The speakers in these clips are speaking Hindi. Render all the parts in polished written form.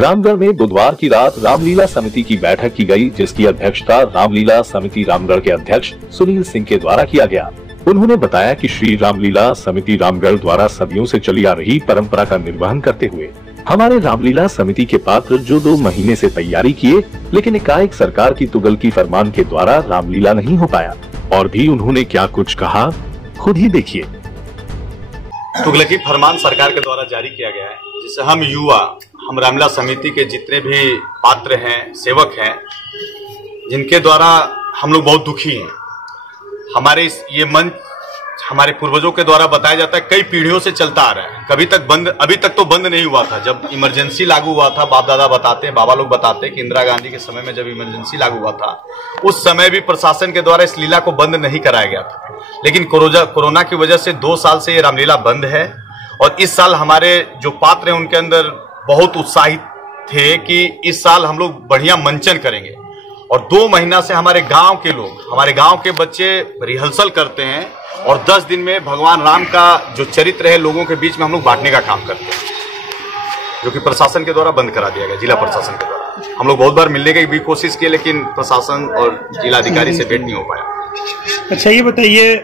रामगढ़ में बुधवार की रात रामलीला समिति की बैठक की गई, जिसकी अध्यक्षता रामलीला समिति रामगढ़ के अध्यक्ष सुनील सिंह के द्वारा किया गया। उन्होंने बताया कि श्री रामलीला समिति रामगढ़ द्वारा सदियों से चली आ रही परंपरा का निर्वहन करते हुए हमारे रामलीला समिति के पात्र जो 2 महीने से तैयारी किए, लेकिन एकाएक सरकार की तुगलकी फरमान के द्वारा रामलीला नहीं हो पाया। और भी उन्होंने क्या कुछ कहा, खुद ही देखिए। तुगलकी फरमान सरकार के द्वारा जारी किया गया है, जिससे हम युवा, हम रामलीला समिति के जितने भी पात्र हैं, सेवक हैं, जिनके द्वारा हम लोग बहुत दुखी हैं। हमारे ये मंच हमारे पूर्वजों के द्वारा बताया जाता है, कई पीढ़ियों से चलता आ रहा है। अभी तक तो बंद नहीं हुआ था। जब इमरजेंसी लागू हुआ था, बाप दादा बताते हैं, बाबा लोग बताते हैं कि इंदिरा गांधी के समय में जब इमरजेंसी लागू हुआ था, उस समय भी प्रशासन के द्वारा इस लीला को बंद नहीं कराया गया था। लेकिन कोरोना की वजह से 2 साल से ये रामलीला बंद है। और इस साल हमारे जो पात्र हैं उनके अंदर बहुत उत्साहित थे कि इस साल हम लोग बढ़िया मंचन करेंगे। और 2 महीना से हमारे गांव के लोग, हमारे गांव के बच्चे रिहर्सल करते हैं और 10 दिन में भगवान राम का जो चरित्र है लोगों के बीच में हम लोग बांटने का काम करते हैं, जो कि प्रशासन के द्वारा बंद करा दिया गया, जिला प्रशासन के द्वारा। हम लोग बहुत बार मिलने की भी कोशिश की, लेकिन प्रशासन और जिला अधिकारी से भेंट नहीं हो पाया। अच्छा, ये बताइए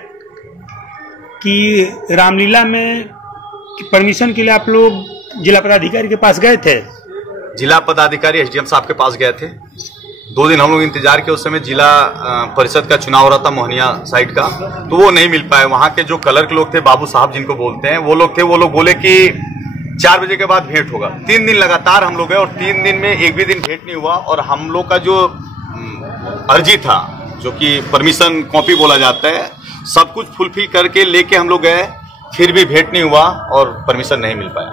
कि रामलीला में परमिशन के लिए आप लोग जिला पदाधिकारी के पास गए थे? जिला पदाधिकारी एसडीएम साहब के पास गए थे। 2 दिन हम लोग इंतजार किए। उस समय जिला परिषद का चुनाव हो रहा था मोहनिया साइड का, तो वो नहीं मिल पाए। वहां के जो क्लर्क लोग थे, बाबू साहब जिनको बोलते हैं, वो लोग थे। वो लोग बोले कि 4 बजे के बाद भेंट होगा। 3 दिन लगातार हम लोग गए और 3 दिन में एक भी दिन भेंट नहीं हुआ। और हम लोग का जो अर्जी था, जो कि परमिशन कॉपी बोला जाता है, सब कुछ फुलफिल करके लेके हम लोग गए, फिर भी भेंट नहीं हुआ और परमिशन नहीं मिल पाया।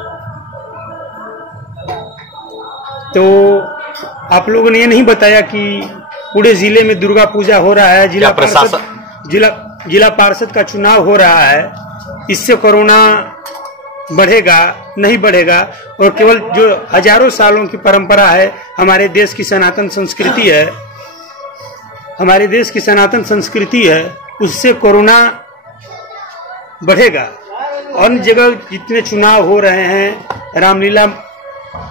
तो आप लोगों ने ये नहीं बताया कि पूरे जिले में दुर्गा पूजा हो रहा है, जिला पार्षद का चुनाव हो रहा है, इससे कोरोना बढ़ेगा नहीं बढ़ेगा? और केवल जो हजारों सालों की परंपरा है, हमारे देश की सनातन संस्कृति है, हमारे देश की सनातन संस्कृति है, उससे कोरोना बढ़ेगा। अन्य जगह जितने चुनाव हो रहे हैं, रामलीला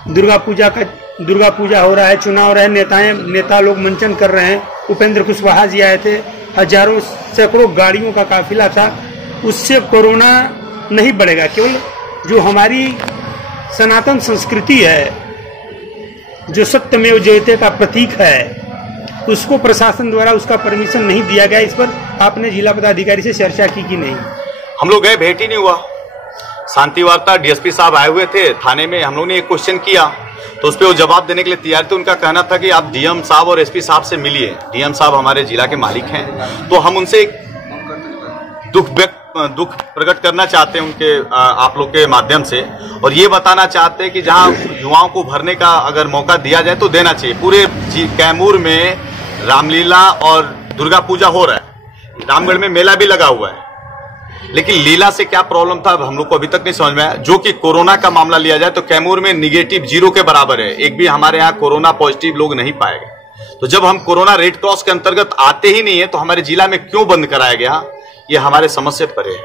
दुर्गा पूजा हो रहा है, चुनाव हो रहा है, नेता लोग मंचन कर रहे हैं। उपेंद्र कुशवाहा जी आए थे, हजारों सैकड़ों गाड़ियों का काफिला था, उससे कोरोना नहीं बढ़ेगा। केवल जो हमारी सनातन संस्कृति है, जो सत्यमेव जयते का प्रतीक है, उसको प्रशासन द्वारा उसका परमिशन नहीं दिया गया। इस पर आपने जिला पदाधिकारी से चर्चा की कि नहीं? हम लोग गए, भेंट ही नहीं हुआ। शांति वार्ता डीएसपी साहब आए हुए थे थाने में, हम लोग ने एक क्वेश्चन किया तो उस पर वो जवाब देने के लिए तैयार थे। उनका कहना था कि आप डीएम साहब और एसपी साहब से मिलिए। डीएम साहब हमारे जिला के मालिक हैं, तो हम उनसे दुख प्रकट करना चाहते हैं उनके आप लोग के माध्यम से, और ये बताना चाहते हैं कि जहां युवाओं को भरने का अगर मौका दिया जाए तो देना चाहिए। पूरे कैमूर में रामलीला और दुर्गा पूजा हो रहा है, रामगढ़ में मेला भी लगा हुआ है, लेकिन लीला से क्या प्रॉब्लम था हम लोग को अभी तक नहीं समझ में आया। जो कि कोरोना का मामला लिया जाए तो कैमूर में नेगेटिव 0 के बराबर है। एक भी हमारे यहाँ कोरोना पॉजिटिव लोग नहीं पाए गए। तो जब हम कोरोना रेड क्रॉस के अंतर्गत आते ही नहीं है, तो हमारे जिला में क्यों बंद कराया गया, ये हमारे समझ से परे है।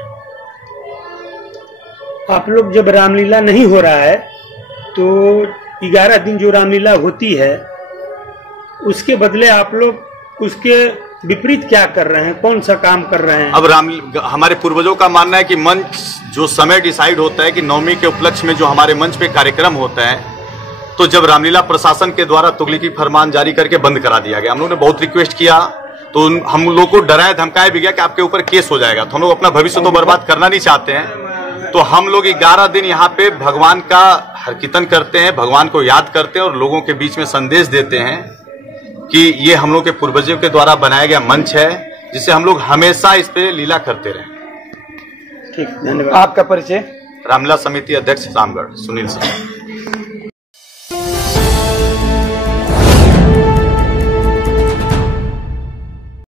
आप लोग जब रामलीला नहीं हो रहा है तो 11 दिन जो रामलीला होती है, उसके बदले आप लोग उसके विपरीत क्या कर रहे हैं? कौन सा काम कर रहे हैं? अब हमारे पूर्वजों का मानना है कि मंच जो समय डिसाइड होता है कि नवमी के उपलक्ष्य में जो हमारे मंच पे कार्यक्रम होता है, तो जब रामलीला प्रशासन के द्वारा तुगलकी फरमान जारी करके बंद करा दिया गया। हम लोग ने बहुत रिक्वेस्ट किया, तो हम लोग को डराया धमकाया भी गया कि आपके ऊपर केस हो जाएगा। तो हम लोग अपना भविष्य तो बर्बाद करना नहीं चाहते हैं, तो हम लोग 11 दिन यहाँ पे भगवान का हरकीर्तन करते हैं, भगवान को याद करते हैं और लोगों के बीच में संदेश देते हैं कि ये हम लोग के पूर्वजों के द्वारा बनाया गया मंच है, जिसे हम लोग हमेशा इस पे लीला करते रहे। ठीक, धन्यवाद। आपका परिचय? रामलीला समिति अध्यक्ष रामगढ़ सुनील सिंह।